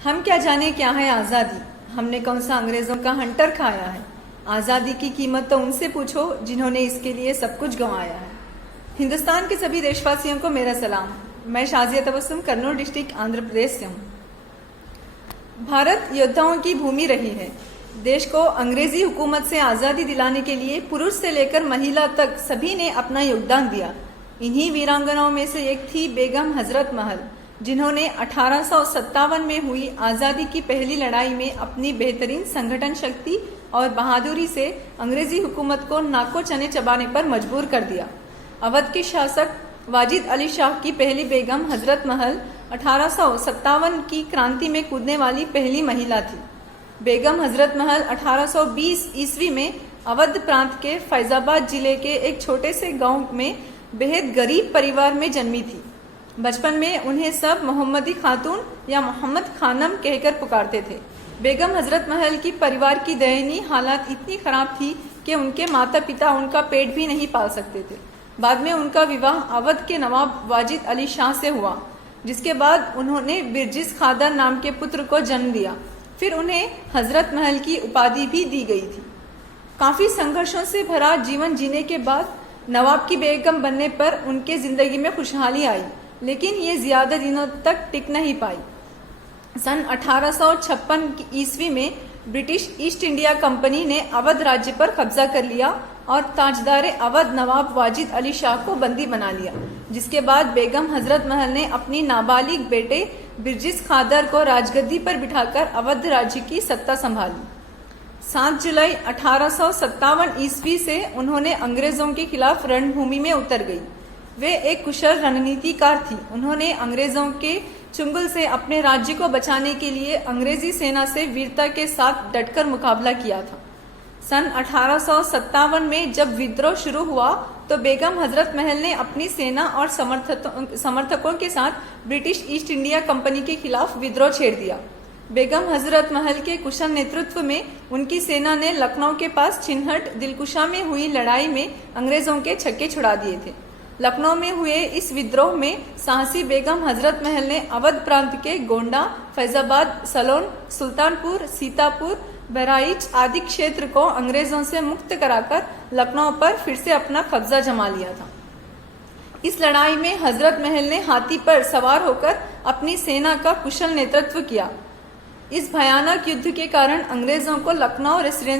हम क्या जाने क्या है आज़ादी, हमने कौन सा अंग्रेजों का हंटर खाया है। आज़ादी की कीमत तो उनसे पूछो जिन्होंने इसके लिए सब कुछ गंवाया है। हिंदुस्तान के सभी देशवासियों को मेरा सलाम। मैं शाजिया तबस्सुम कर्नूल डिस्ट्रिक्ट आंध्र प्रदेश से हूँ। भारत योद्धाओं की भूमि रही है। देश को अंग्रेजी हुकूमत से आज़ादी दिलाने के लिए पुरुष से लेकर महिला तक सभी ने अपना योगदान दिया। इन्हीं वीरांगनाओं में से एक थी बेगम हजरत महल, जिन्होंने 1857 में हुई आज़ादी की पहली लड़ाई में अपनी बेहतरीन संगठन शक्ति और बहादुरी से अंग्रेजी हुकूमत को नाको चने चबाने पर मजबूर कर दिया। अवध के शासक वाजिद अली शाह की पहली बेगम हजरत महल 1857 की क्रांति में कूदने वाली पहली महिला थी। बेगम हजरत महल 1820 ईस्वी में अवध प्रांत के फैजाबाद जिले के एक छोटे से गांव में बेहद गरीब परिवार में जन्मी थी। बचपन में उन्हें सब मोहम्मदी खातून या मोहम्मद खानम कहकर पुकारते थे। बेगम हजरत महल की परिवार की दयनीय हालत इतनी खराब थी कि उनके माता पिता उनका पेट भी नहीं पाल सकते थे। बाद में उनका विवाह अवध के नवाब वाजिद अली शाह से हुआ, जिसके बाद उन्होंने बिरजिस खादर नाम के पुत्र को जन्म दिया। फिर उन्हें हजरत महल की उपाधि भी दी गई थी। काफी संघर्षों से भरा जीवन जीने के बाद नवाब की बेगम बनने पर उनके जिंदगी में खुशहाली आई, लेकिन ये ज्यादा दिनों तक टिक नहीं पाई। सन 1856 ईस्वी में ब्रिटिश ईस्ट इंडिया कंपनी ने अवध राज्य पर कब्जा कर लिया और ताजदार अवध नवाब वाजिद अली शाह को बंदी बना लिया, जिसके बाद बेगम हजरत महल ने अपनी नाबालिग बेटे बिरजिस खादर को राजगद्दी पर बिठाकर अवध राज्य की सत्ता संभाली। 7 जुलाई 1857 ईस्वी से उन्होंने अंग्रेजों के खिलाफ रणभूमि में उतर गई। वे एक कुशल रणनीतिकार थी। उन्होंने अंग्रेजों के चुंगल से अपने राज्य को बचाने के लिए अंग्रेजी सेना से वीरता के साथ डटकर मुकाबला किया था। सन 1857 में जब विद्रोह शुरू हुआ तो बेगम हजरत महल ने अपनी सेना और समर्थकों के साथ ब्रिटिश ईस्ट इंडिया कंपनी के खिलाफ विद्रोह छेड़ दिया। बेगम हजरत महल के कुशल नेतृत्व में उनकी सेना ने लखनऊ के पास चिन्हट दिलकुशा में हुई लड़ाई में अंग्रेजों के छक्के छुड़ा दिए थे। लखनऊ में हुए इस विद्रोह में साहसी बेगम हजरत महल ने अवध प्रांत के गोंडा, फैजाबाद, सलोन, सुल्तानपुर, सीतापुर, बहराइच आदि क्षेत्र को अंग्रेजों से मुक्त कराकर लखनऊ पर फिर से अपना कब्जा जमा लिया था। इस लड़ाई में हजरत महल ने हाथी पर सवार होकर अपनी सेना का कुशल नेतृत्व किया। इस भयानक युद्ध के कारण अंग्रेजों को लखनऊ रेसिडेंसी